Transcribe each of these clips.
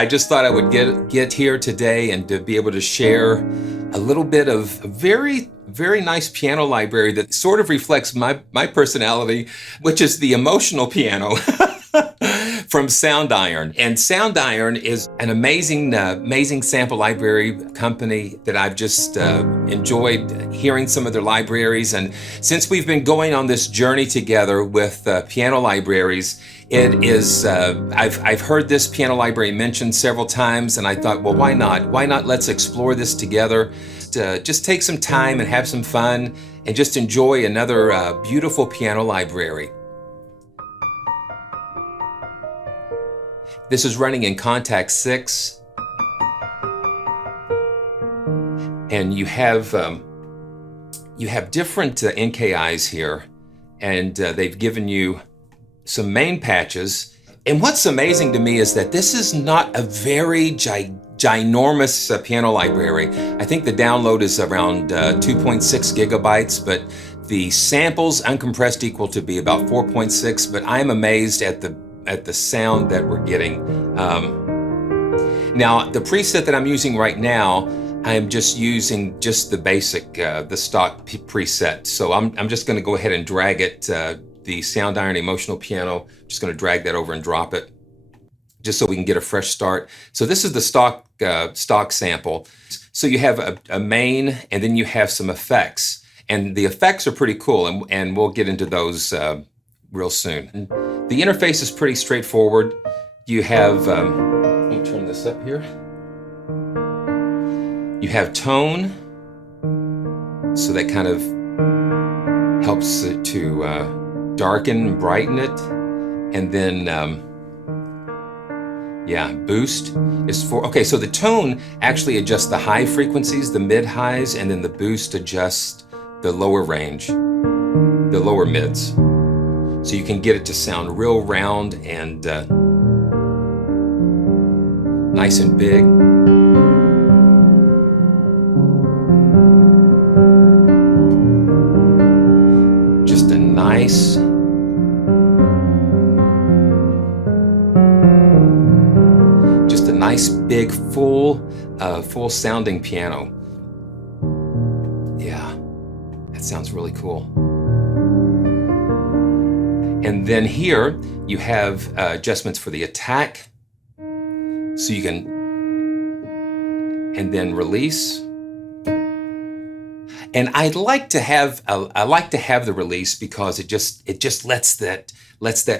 I just thought I would get here today and to be able to share a little bit of a very, very nice piano library that sort of reflects my personality, which is the emotional piano from Soundiron. And Soundiron is an amazing sample library company that I've just enjoyed hearing some of their libraries. And since we've been going on this journey together with piano libraries, it is, I've heard this piano library mentioned several times, and I thought, well, why not? Why not let's explore this together? Just take some time and have some fun and just enjoy another beautiful piano library. This is running in Kontakt 6, and you have different NKIs here, and they've given you some main patches. And what's amazing to me is that this is not a very ginormous piano library. I think the download is around 2.6 gigabytes, but the samples uncompressed equal to be about 4.6, but I'm amazed at the sound that we're getting. Now, the preset that I'm using right now, I'm just using the basic, the stock preset. So I'm just gonna go ahead and drag it, the Soundiron Emotional Piano, just gonna drag that over and drop it, just so we can get a fresh start. So this is the stock sample. So you have a main, and then you have some effects. And the effects are pretty cool, and we'll get into those real soon. The interface is pretty straightforward. You have, let me turn this up here. You have tone, so that kind of helps to darken and brighten it. And then, yeah, boost is for, okay, so the tone actually adjusts the high frequencies, the mid highs, and then the boost adjusts the lower range, the lower mids. So you can get it to sound real round and nice and big. Just a nice, big, full sounding piano. Yeah, that sounds really cool. And then here you have adjustments for the attack, so you can, and then release. And I like to have the release because it just lets that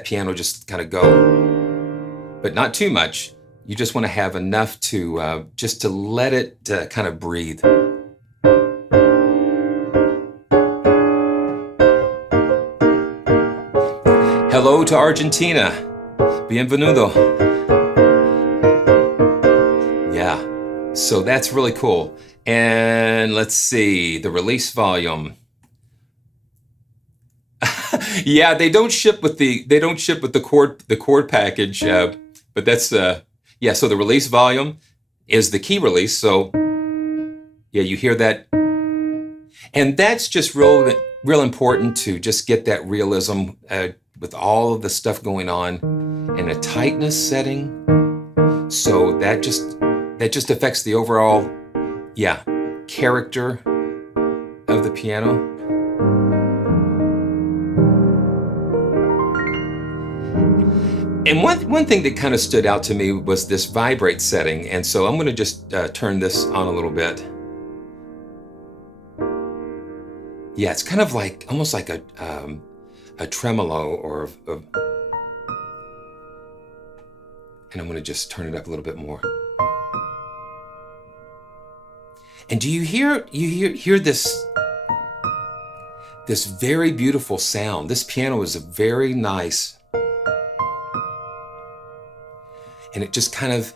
piano just kind of go, but not too much. You just want to have enough to just to let it kind of breathe. Hello to Argentina. Bienvenido. Yeah, so that's really cool. And let's see, the release volume. Yeah, they don't ship with the chord package, but that's yeah. So the release volume is the key release. So yeah, you hear that, and that's just real important to just get that realism with all of the stuff going on, and a tightness setting. So that just affects the overall, yeah, character of the piano. And one thing that kind of stood out to me was this vibrate setting, and so I'm going to just turn this on a little bit. Yeah, it's kind of like almost like a tremolo or and I'm going to just turn it up a little bit more. And do you hear this very beautiful sound? This piano is a very nice, and it just kind of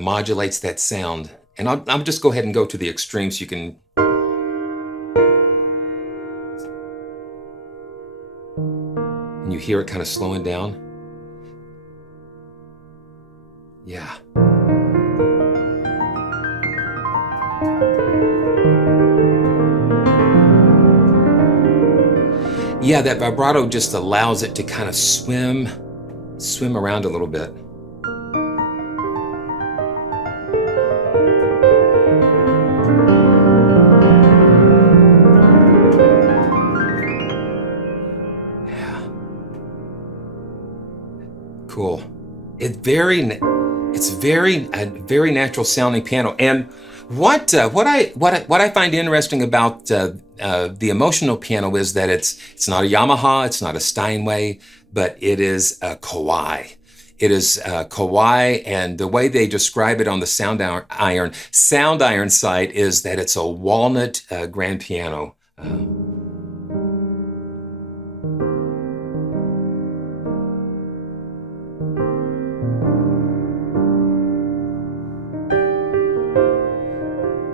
modulates that sound. And I'll just go ahead and go to the extreme so you can. And you hear it kind of slowing down. Yeah. Yeah, that vibrato just allows it to kind of swim around a little bit. cool. It's very a very natural sounding piano. And what I find interesting about the emotional piano is that it's not a Yamaha, it's not a Steinway, but it is a Kawai. It is Kawai, and the way they describe it on the Soundiron site is that it's a walnut grand piano.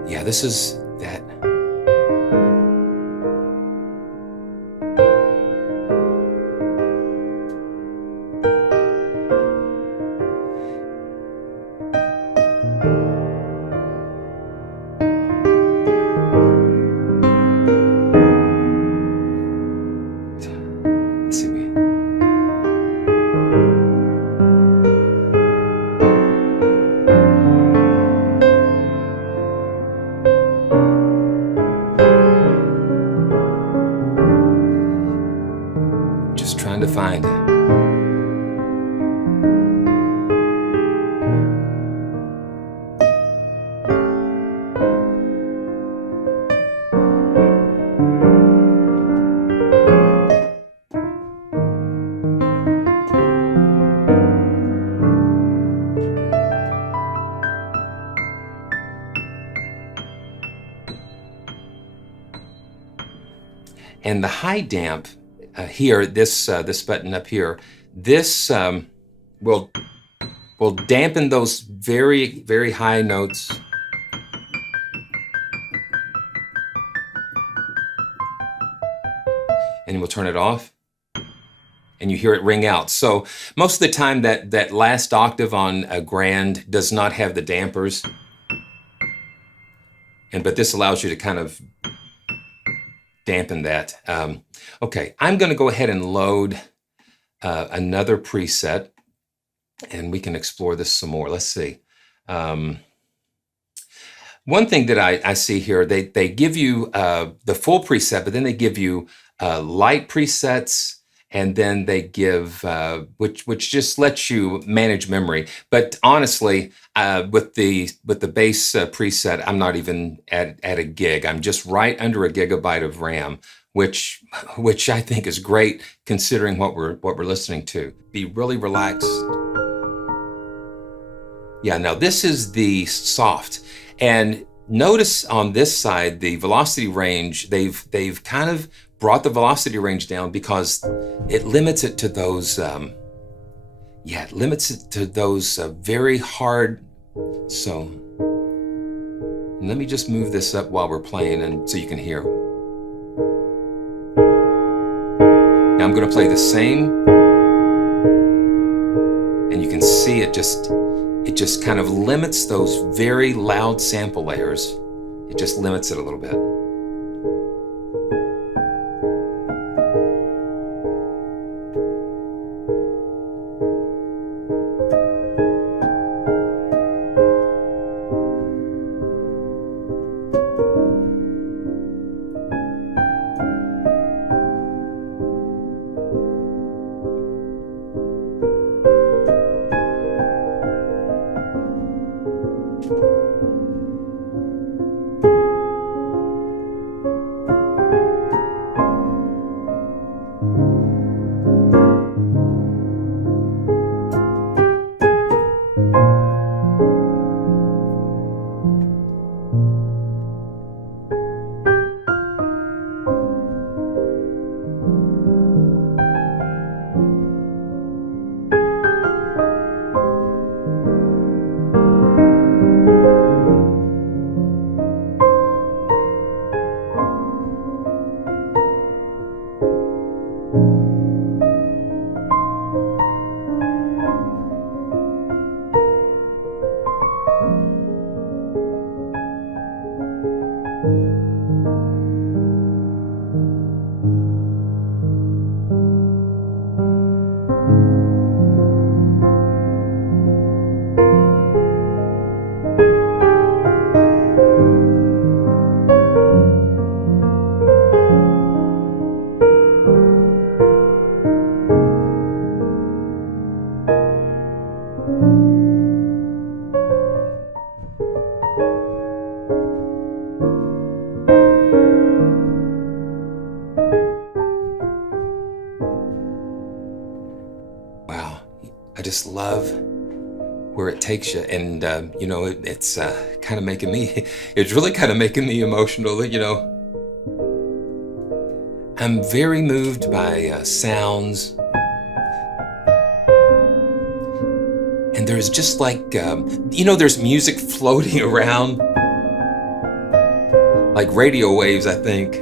Yeah, this is that. Let's see. Just trying to find it. And the high damp here, this button up here, this will dampen those very, very high notes. And we'll turn it off, and you hear it ring out. So most of the time that last octave on a grand does not have the dampers, but this allows you to kind of dampen that. Okay, I'm going to go ahead and load another preset, and we can explore this some more. Let's see. One thing that I see here, they give you the full preset, but then they give you light presets, and then they give which just lets you manage memory. But honestly, with the bass preset, I'm not even at a gig. I'm just right under a gigabyte of RAM, which I think is great considering what we're listening to. Be really relaxed. Yeah, now this is the soft, and notice on this side the velocity range. They've kind of brought the velocity range down because it limits it to those. It limits it to those very hard. So let me just move this up while we're playing, and so you can hear. Now I'm going to play the same, and you can see it just kind of limits those very loud sample layers. It just limits it a little bit. just love where it takes you. And, it's kind of making me, it's really kind of making me emotional, I'm very moved by sounds. And there's just like, there's music floating around, like radio waves, I think.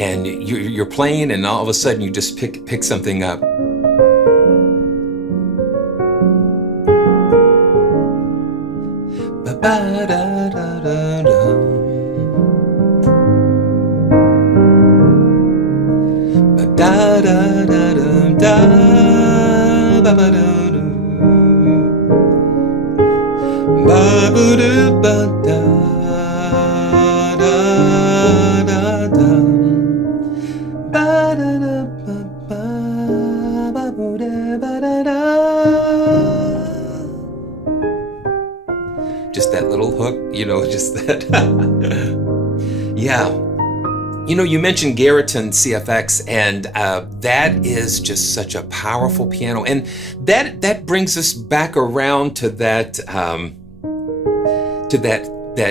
And you're playing, and all of a sudden you just pick something up. Just that little hook, just that. Yeah. You mentioned Garriton CFX, and that is just such a powerful piano. And that brings us back around to that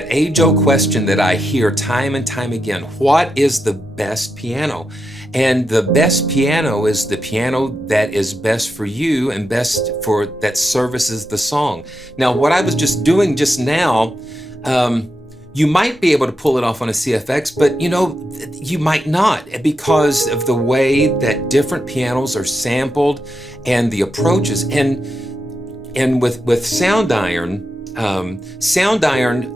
age-old question that I hear time and time again. What is the best piano? And the best piano is the piano that is best for you and that services the song. Now, what I was just doing just now, you might be able to pull it off on a CFX, but you might not, because of the way that different pianos are sampled and the approaches. And with Soundiron, Soundiron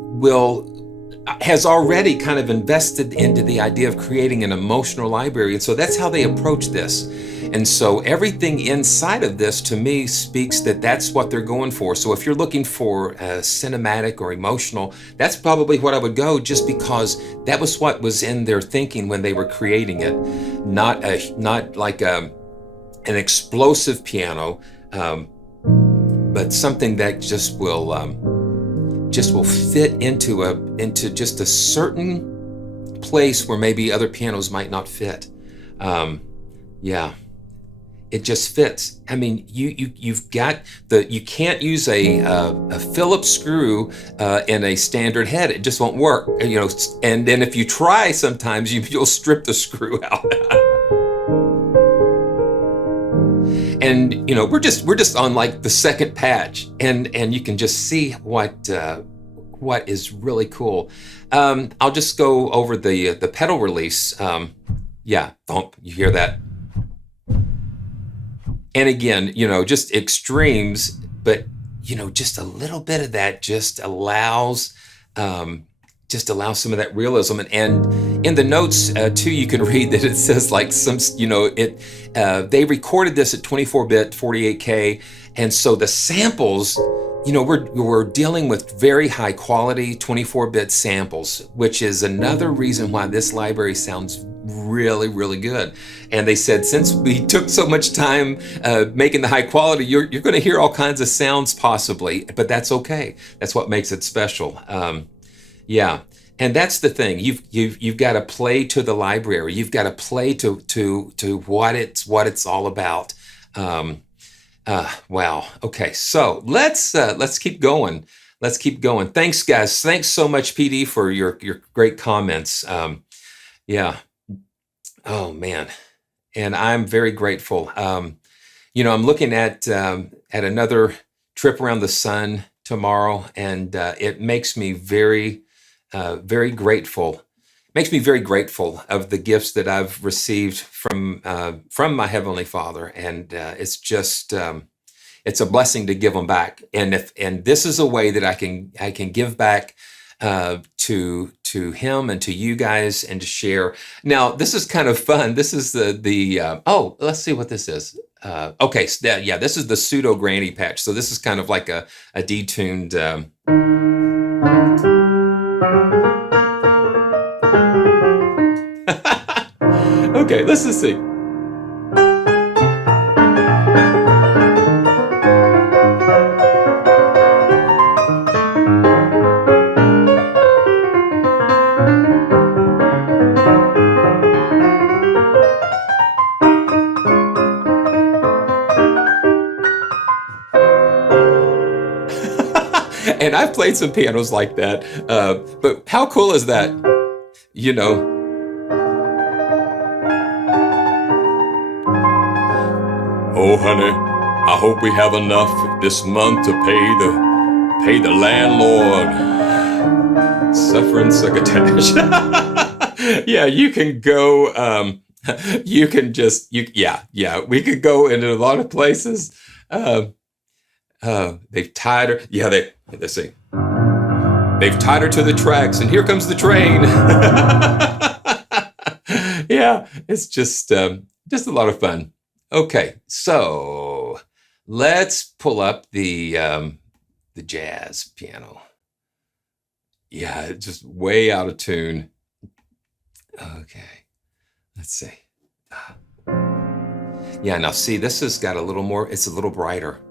has already kind of invested into the idea of creating an emotional library. And so that's how they approach this. And so everything inside of this, to me, speaks that that's what they're going for. So if you're looking for cinematic or emotional, that's probably what I would go, just because that was what was in their thinking when they were creating it. Not like an explosive piano, but something that just will fit into just a certain place where maybe other pianos might not fit. It just fits. I mean, you can't use a Phillips screw in a standard head. It just won't work. And then if you try, sometimes you'll strip the screw out. And we're just on like the second patch, and you can just see what is really cool. I'll just go over the pedal release. Thump, you hear that? And again, just extremes, but just a little bit of that just allows some of that realism. And in the notes too, you can read that it says like they recorded this at 24-bit, 48K, and so the samples, we're dealing with very high quality 24-bit samples, which is another reason why this library sounds really, really good. And they said, since we took so much time making the high quality, you're going to hear all kinds of sounds possibly, but that's okay. That's what makes it special. And that's the thing. You've got to play to the library. You've got to play to what it's all about. Wow. Okay. So let's keep going. Let's keep going. Thanks, guys. Thanks so much, PD, for your great comments. Oh man. And I'm very grateful. I'm looking at another trip around the sun tomorrow, and it makes me very grateful. Makes me very grateful of the gifts that I've received from my Heavenly Father, and it's just it's a blessing to give them back. And this is a way that I can give back to him and to you guys, and to share. Now, this is kind of fun. This is let's see what this is. Okay, so this is the pseudo granny patch. So this is kind of like a detuned. Okay, let's just see. And I've played some pianos like that. But how cool is that? You know, oh honey, I hope we have enough this month to pay the landlord. Suffering succotash. Yeah, you can go. You can just yeah. We could go into a lot of places. They've tied her. Yeah, let's see. They've tied her to the tracks, and here comes the train. Yeah, it's just a lot of fun. Okay, so let's pull up the jazz piano. Yeah, it's just way out of tune. Okay, let's see. Yeah, now see, this has got a little more, it's a little brighter.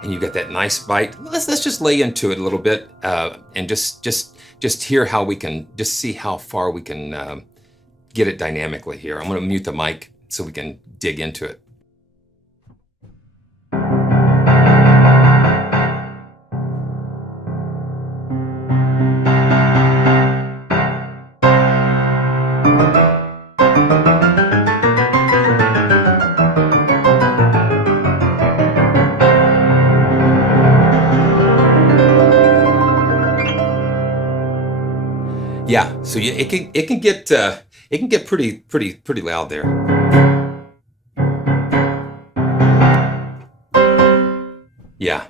And you get that nice bite. Let's just lay into it a little bit and just hear how we can just see how far we can get it dynamically here. I'm going to mute the mic so we can dig into it. Yeah, so it can get pretty loud there. Yeah.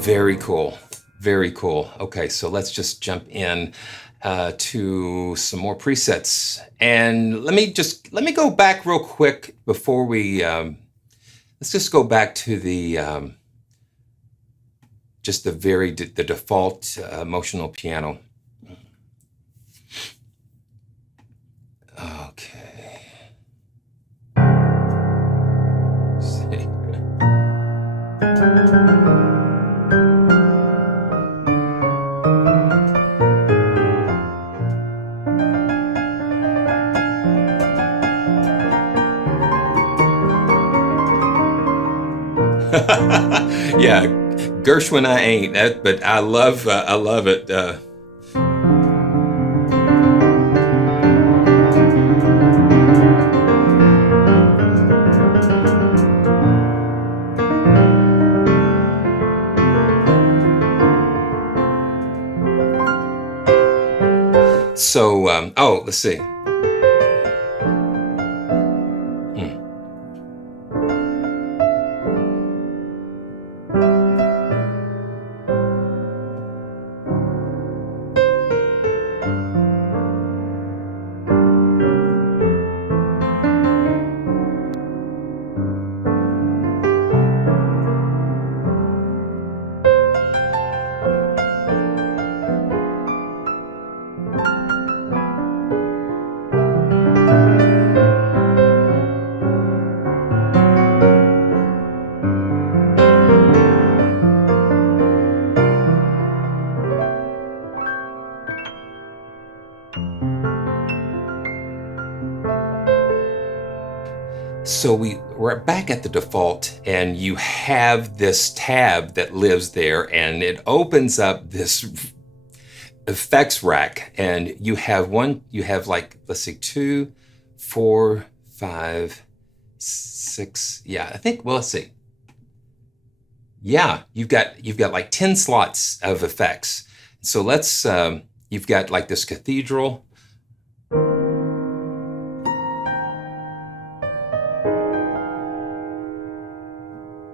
Very cool. Very cool. Okay, so let's just jump in to some more presets. And let me go back real quick before we let's just go back to the just the default emotional piano. Okay. Let's see. Yeah, Gershwin I ain't, but I love it. So, oh, let's see. So we're back at the default, and you have this tab that lives there, and it opens up this effects rack, and you have like, let's see, 2, 4, 5, 6. Yeah, I think, well, let's see. Yeah, you've got like 10 slots of effects. So let's you've got like this cathedral.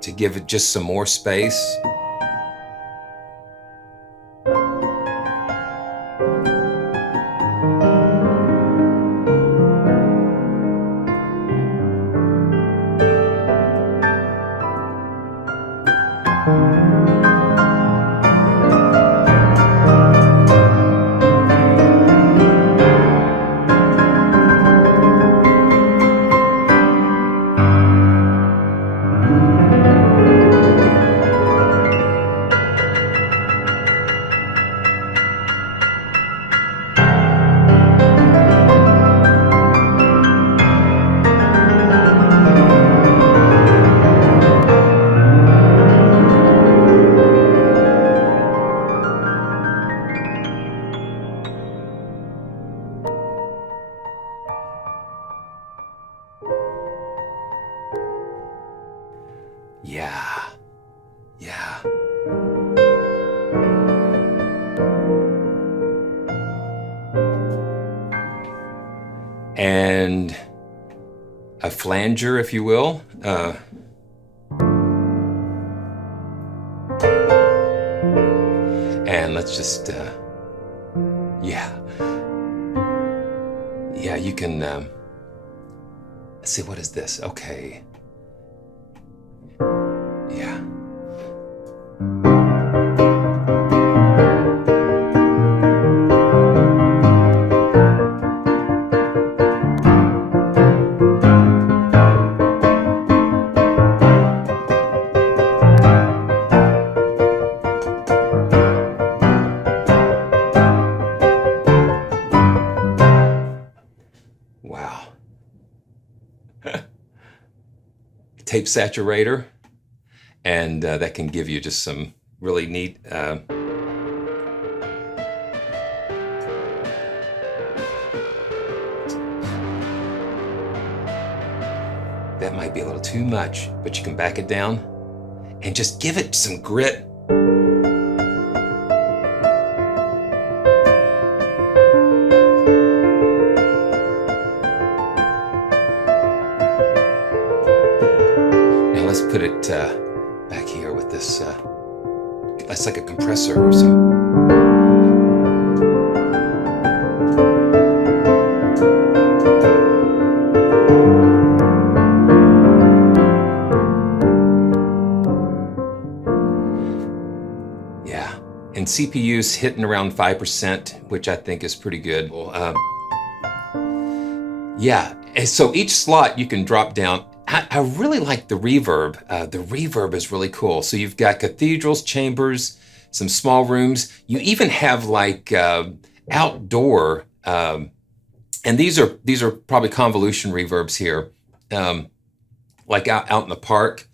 To give it just some more space. Yeah. Yeah. And a flanger, if you will. And let's just, yeah. Yeah, you can, let's see, what is this? Okay. Yeah. Wow. Tape saturator, and that can give you just some really neat that might be a little too much, but you can back it down and just give it some grit. Let's put it back here with this, that's like a compressor or something. Yeah, and CPU's hitting around 5%, which I think is pretty good. Yeah, and so each slot you can drop down. I really like the reverb. The reverb is really cool. So you've got cathedrals, chambers, some small rooms. You even have like outdoor, and these are probably convolution reverbs here, like out in the park.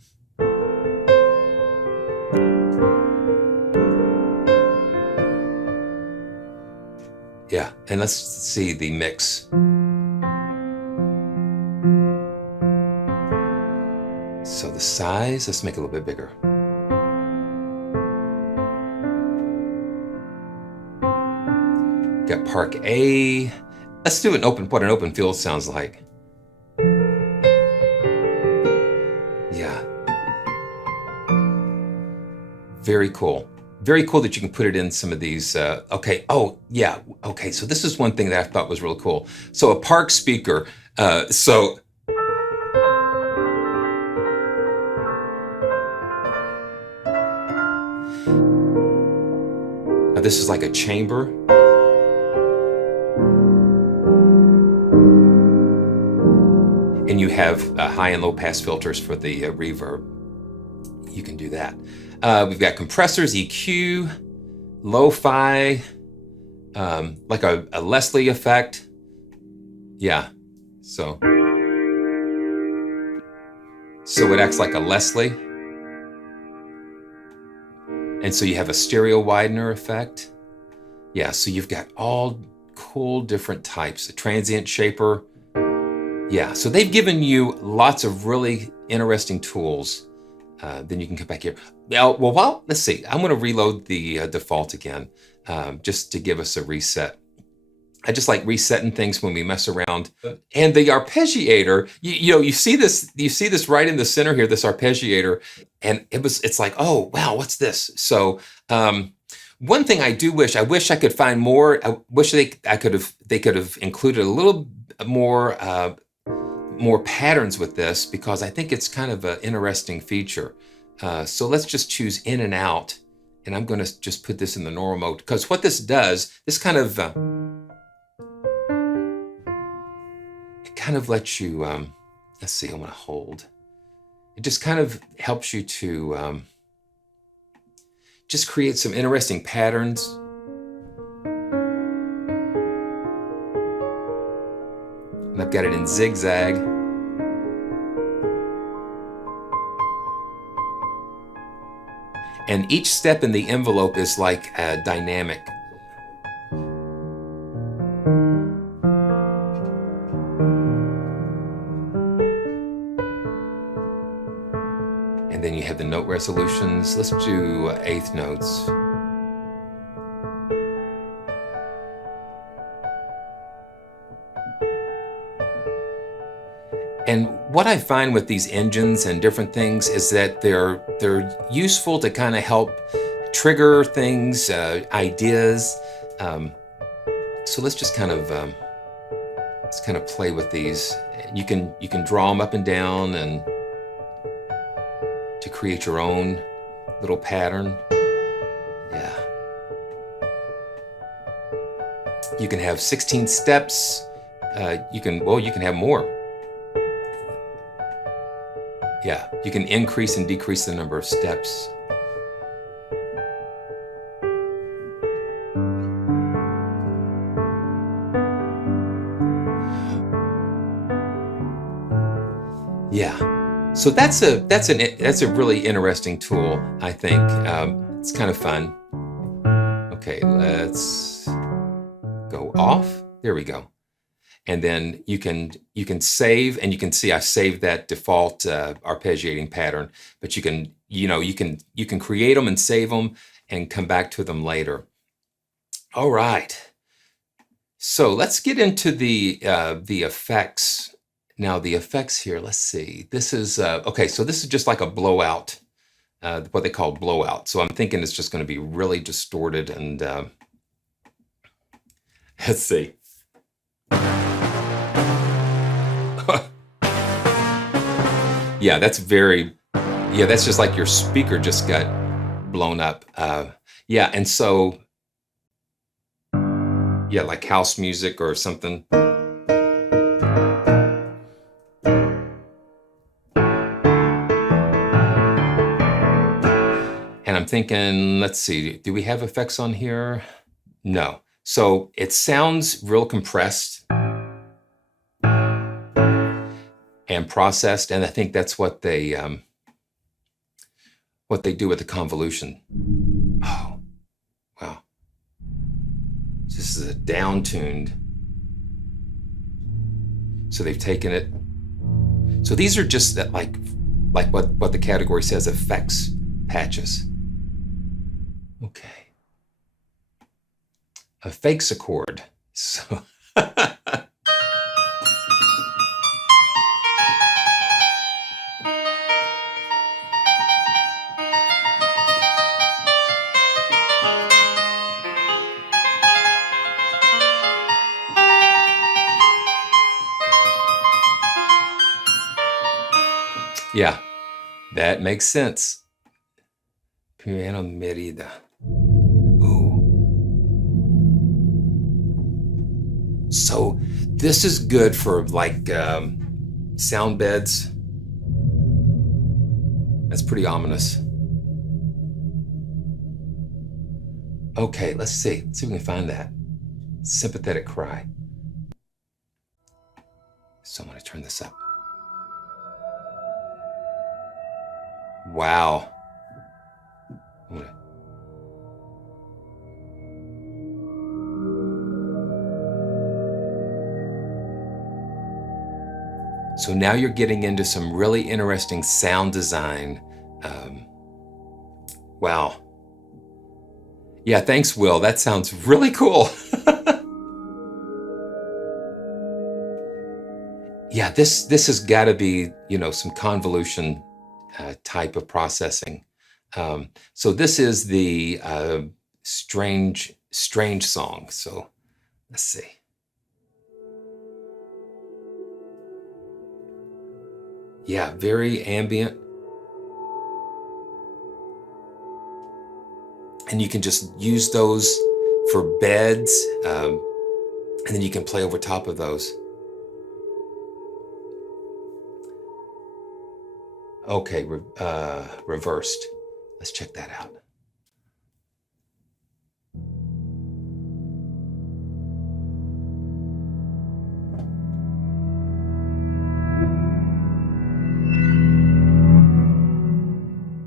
Yeah, and let's see the mix. So the size, let's make it a little bit bigger. Got Park A. Let's do what an open field sounds like. Yeah. Very cool. Very cool that you can put it in some of these. Okay. Oh, yeah. Okay. So this is one thing that I thought was really cool. So a park speaker. Now this is like a chamber. And you have high and low pass filters for the reverb. You can do that. We've got compressors, EQ, lo-fi, like a Leslie effect. Yeah, so it acts like a Leslie. And so you have a stereo widener effect. Yeah, so you've got all cool different types. A transient shaper. Yeah, so they've given you lots of really interesting tools Then you can come back here. Now, well, let's see. I'm going to reload the default again, just to give us a reset. I just like resetting things when we mess around. And the arpeggiator, you see this right in the center here, this arpeggiator, and it's like, oh wow, what's this? So one thing I wish I could find more. I wish they could have included a little more patterns with this, because I think it's kind of an interesting feature. So let's just choose in and out, and I'm going to just put this in the normal mode, because what this does, this kind of lets you, let's see, I'm going to hold. It just kind of helps you to just create some interesting patterns. And I've got it in zigzag. And each step in the envelope is like a dynamic. And then you have the note resolutions. Let's do eighth notes. And what I find with these engines and different things is that they're useful to kind of help trigger things, ideas. So let's just kind of play with these. You can draw them up and down and to create your own little pattern. Yeah. You can have 16 steps. You can have more. Yeah, you can increase and decrease the number of steps. Yeah, so that's a really interesting tool, I think. It's kind of fun. Okay, let's go off. There we go. And then you can save, and you can see I saved that default arpeggiating pattern. But you can create them and save them and come back to them later. All right. So let's get into the effects. Now the effects here. Let's see. This is okay. So this is just like a blowout, what they call blowout. So I'm thinking it's just going to be really distorted, and let's see. Yeah, that's just like your speaker just got blown up. Yeah, and so, yeah, like house music or something. And I'm thinking, let's see, do we have effects on here? No. So it sounds real compressed and processed, and I think that's what they do with the convolution. Oh, wow! This is a down-tuned. So they've taken it. So these are just that like what the category says, effects patches. Okay. A fakes chord. So. Yeah, that makes sense. Piano Merida. Ooh. So this is good for like sound beds. That's pretty ominous. Okay, let's see. Let's see if we can find that. Sympathetic cry. So I'm gonna turn this up. Wow. So now you're getting into some really interesting sound design Wow. Yeah, thanks, Will. That sounds really cool. Yeah, this has got to be, some convolution type of processing. So this is the strange song. So let's see. Yeah, very ambient. And you can just use those for beds, and then you can play over top of those. Okay, reversed. Let's check that out.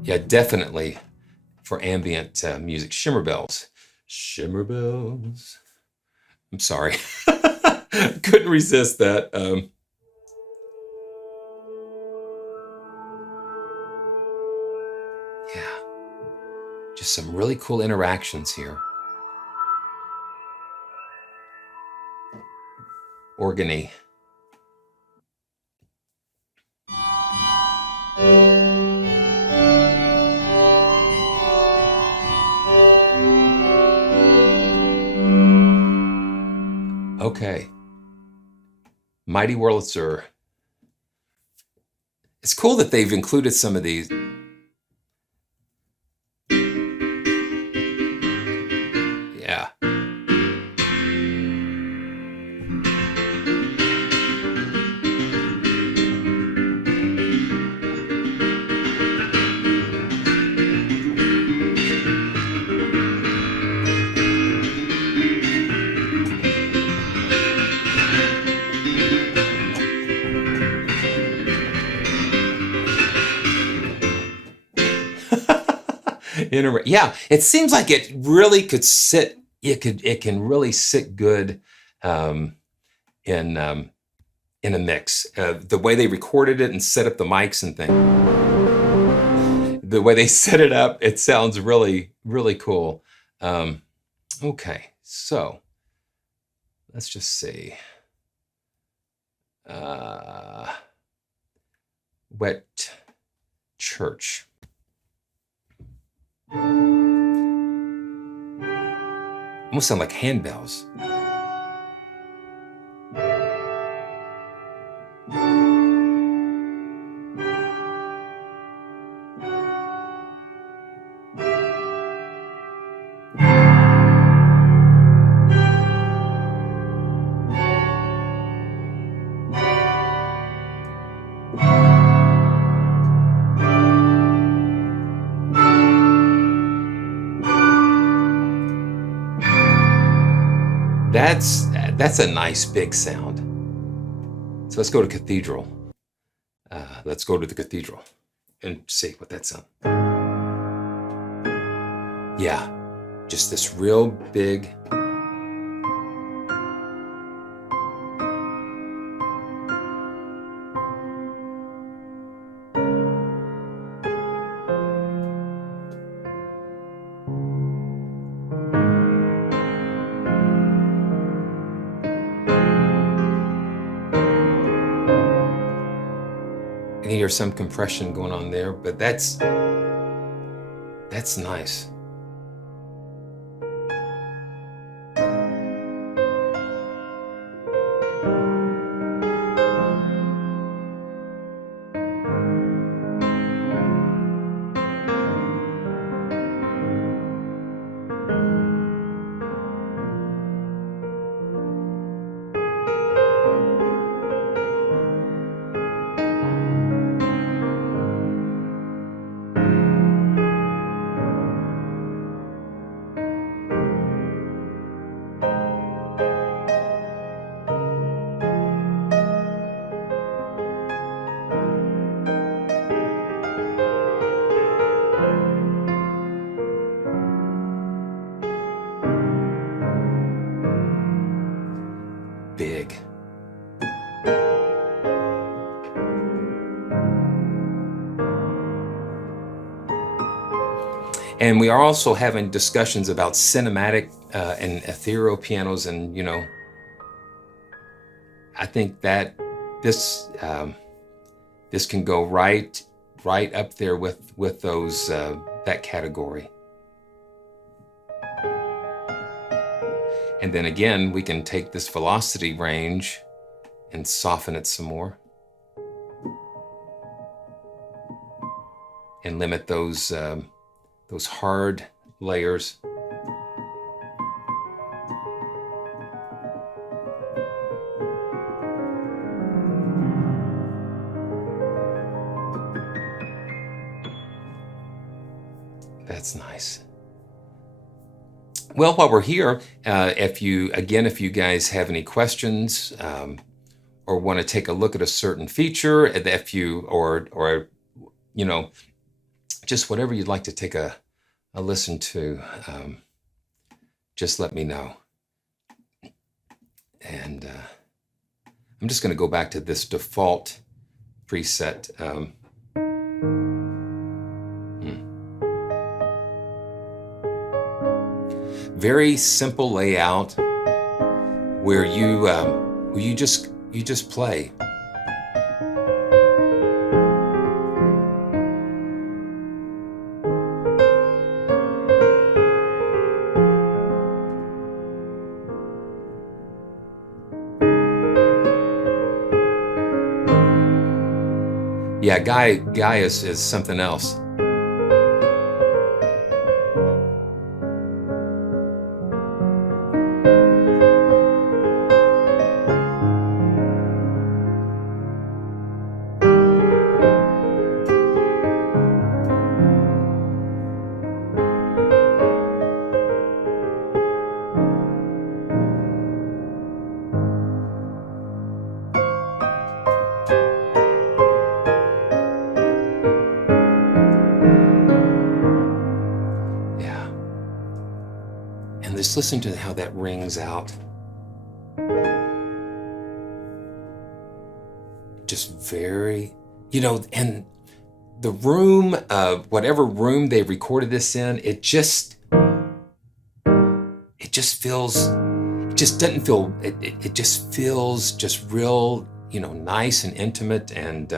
Yeah, definitely for ambient music. Shimmer bells. Shimmer bells. I'm sorry. Couldn't resist that. Yeah, just some really cool interactions here. Organy. Okay. Mighty Wurlitzer. It's cool that they've included some of these. Yeah. Yeah, it seems like it really could sit. It can really sit good in a mix. The way they recorded it and set up the mics and things, the way they set it up, it sounds really cool. Okay, so let's just see. Wet Church. Almost sound like handbells. That's a nice big sound. So let's go to Cathedral. Let's go to the Cathedral and see what that sounds. Yeah, just this real big. I can hear some compression going on there, but that's nice. Big. And we are also having discussions about cinematic and ethereal pianos, and I think that this this can go right up there with those that category. And then again, we can take this velocity range and soften it some more, and limit those hard layers. That's nice. Well, while we're here, if you guys have any questions or want to take a look at a certain feature, if you or just whatever you'd like to take a listen to, just let me know. And I'm just going to go back to this default preset. Very simple layout where you just play. Yeah, Guy is something else. Just listen to how that rings out. Just very, and the room, whatever room they recorded this in, it just feels, it just doesn't feel, it just feels just real, nice and intimate, and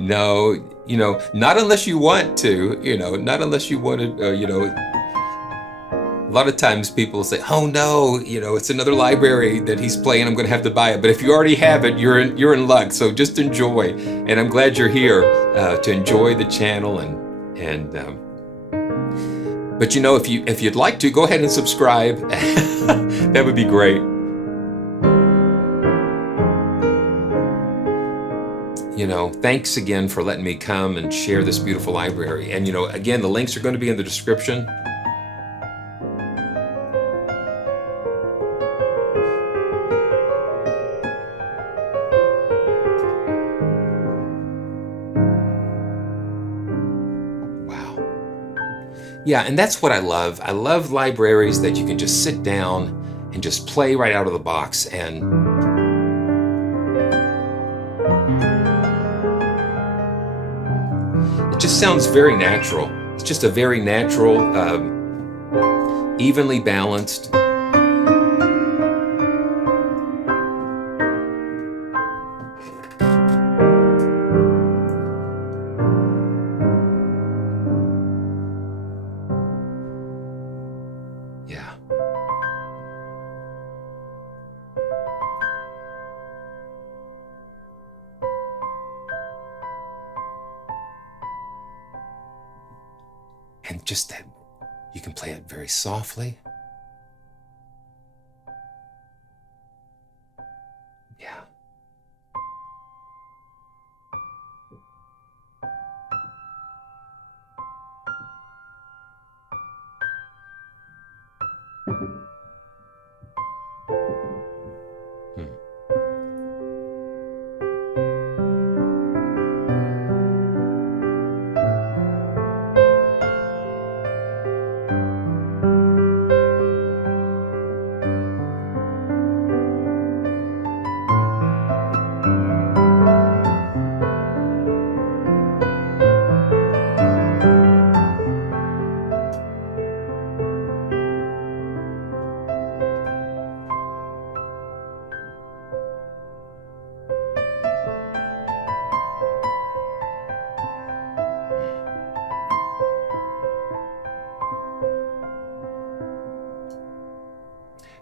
no, not unless you want to, not unless you want to, a lot of times people say, oh no, it's another library that he's playing, I'm going to have to buy it. But if you already have it, you're in luck. So just enjoy. And I'm glad you're here to enjoy the channel. But if you'd like to, go ahead and subscribe. That would be great. Thanks again for letting me come and share this beautiful library. And, again, the links are going to be in the description. Wow. Yeah, and that's what I love. I love libraries that you can just sit down and just play right out of the box. And it just sounds very natural. It's just a very natural, evenly balanced. Yeah. And just that you can play it very softly. Yeah.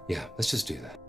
Yeah, let's just do that.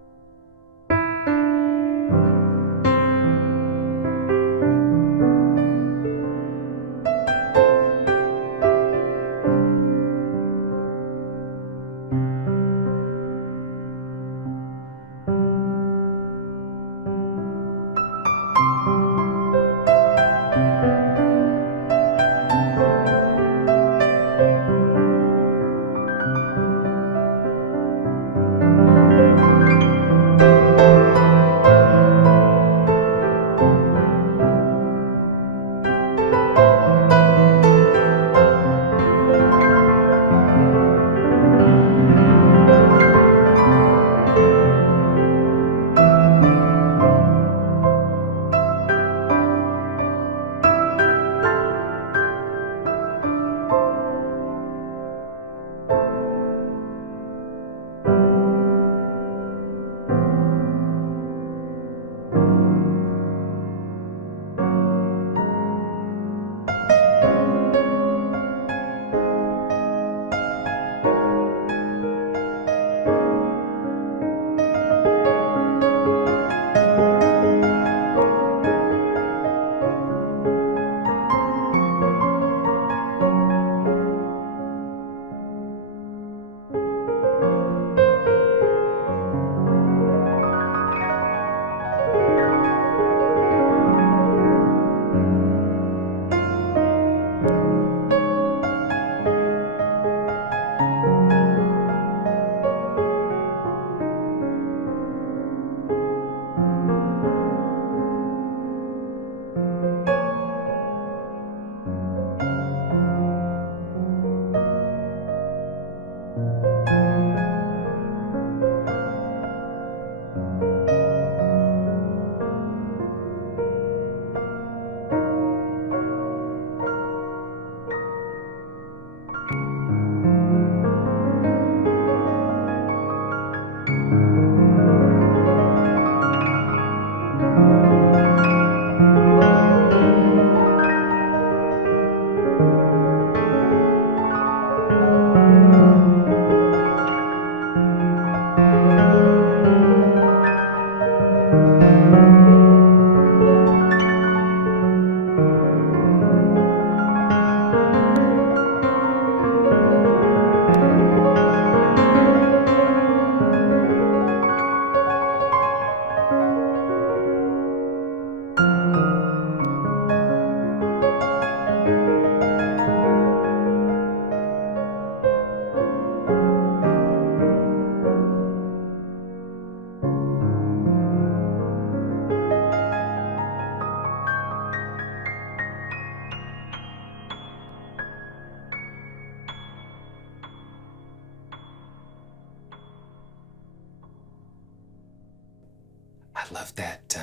I love that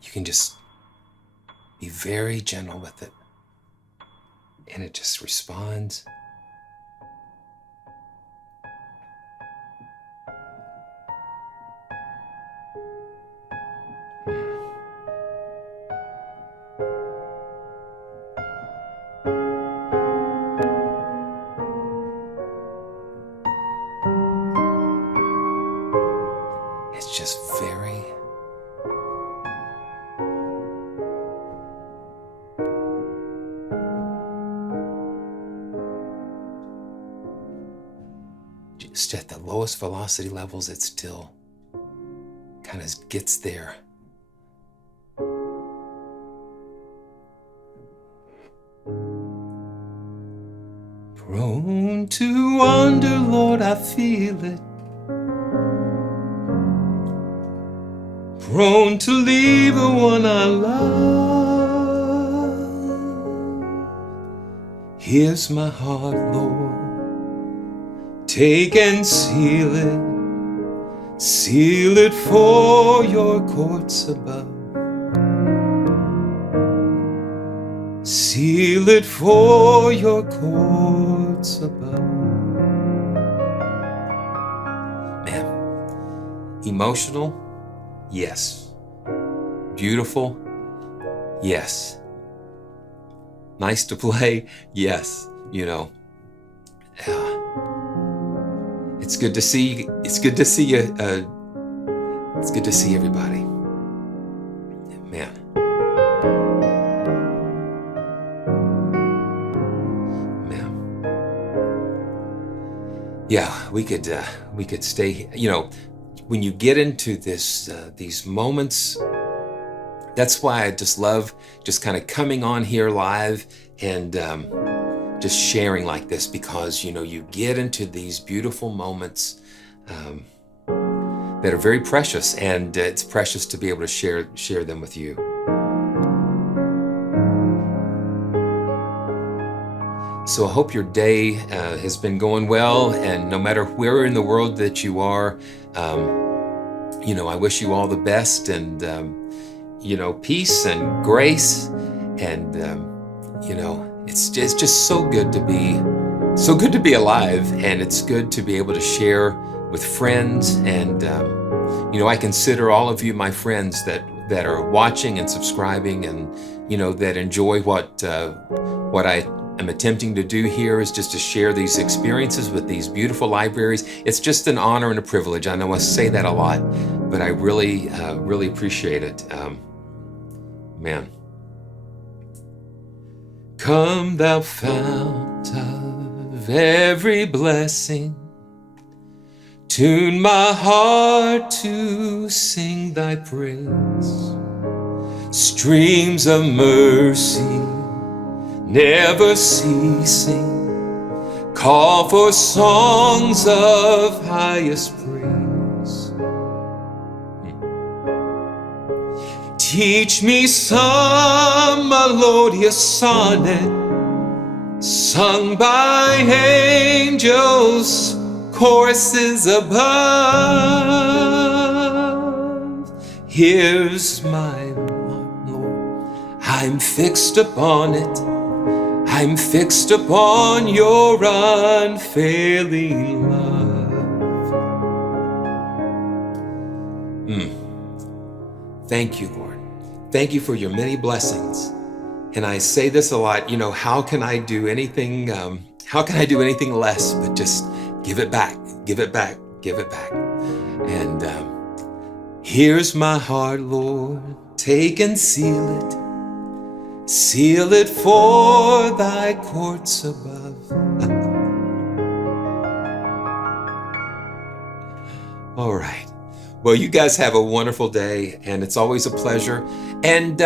you can just be very gentle with it, and it just responds. It's just very just at the lowest velocity levels, it still kind of gets there. Prone to wander, Lord, I feel it. Prone to leave the one I love. Here's my heart, Lord. Take and seal it. Seal it for your courts above. Seal it for your courts above. Man, emotional? Yes. Beautiful? Yes. Nice to play? Yes. You know, it's good to see. It's good to see you. It's good to see everybody. Man. Yeah, we could stay. You know, when you get into these moments, that's why I just love just kind of coming on here live and just sharing like this, because you know you get into these beautiful moments that are very precious, and it's precious to be able to share them with you. So I hope your day has been going well, and no matter where in the world that you are, you know, I wish you all the best, and you know, peace and grace, and you know, it's just so good to be alive, and it's good to be able to share with friends, and you know, I consider all of you my friends that are watching and subscribing, and you know, that enjoy what I am attempting to do here, is just to share these experiences with these beautiful libraries. It's just an honor and a privilege. I know I say that a lot, but I really appreciate it. Man. Come thou fount of every blessing, tune my heart to sing thy praise. Streams of mercy never ceasing, call for songs of highest praise. Teach me some melodious sonnet, sung by angels, choruses above. Here's my heart, Lord, I'm fixed upon it. I'm fixed upon your unfailing love. Thank you, Lord. Thank you for your many blessings. And I say this a lot, you know, how can I do anything less but just give it back, give it back, give it back. And here's my heart, Lord, take and seal it. Seal it for thy courts above. All right. Well, you guys have a wonderful day, and it's always a pleasure. And,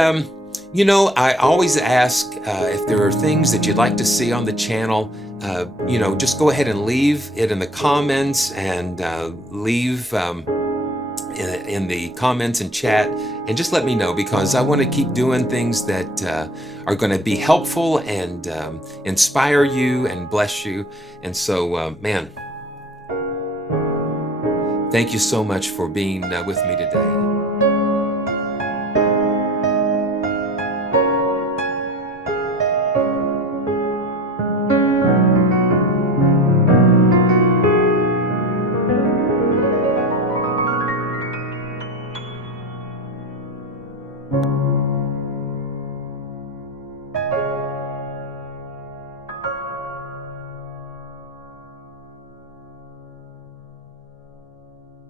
you know, I always ask if there are things that you'd like to see on the channel, you know, just go ahead and leave it in the comments, and leave in the comments and chat, and just let me know, because I want to keep doing things that are going to be helpful and inspire you and bless you. And so, man, thank you so much for being with me today.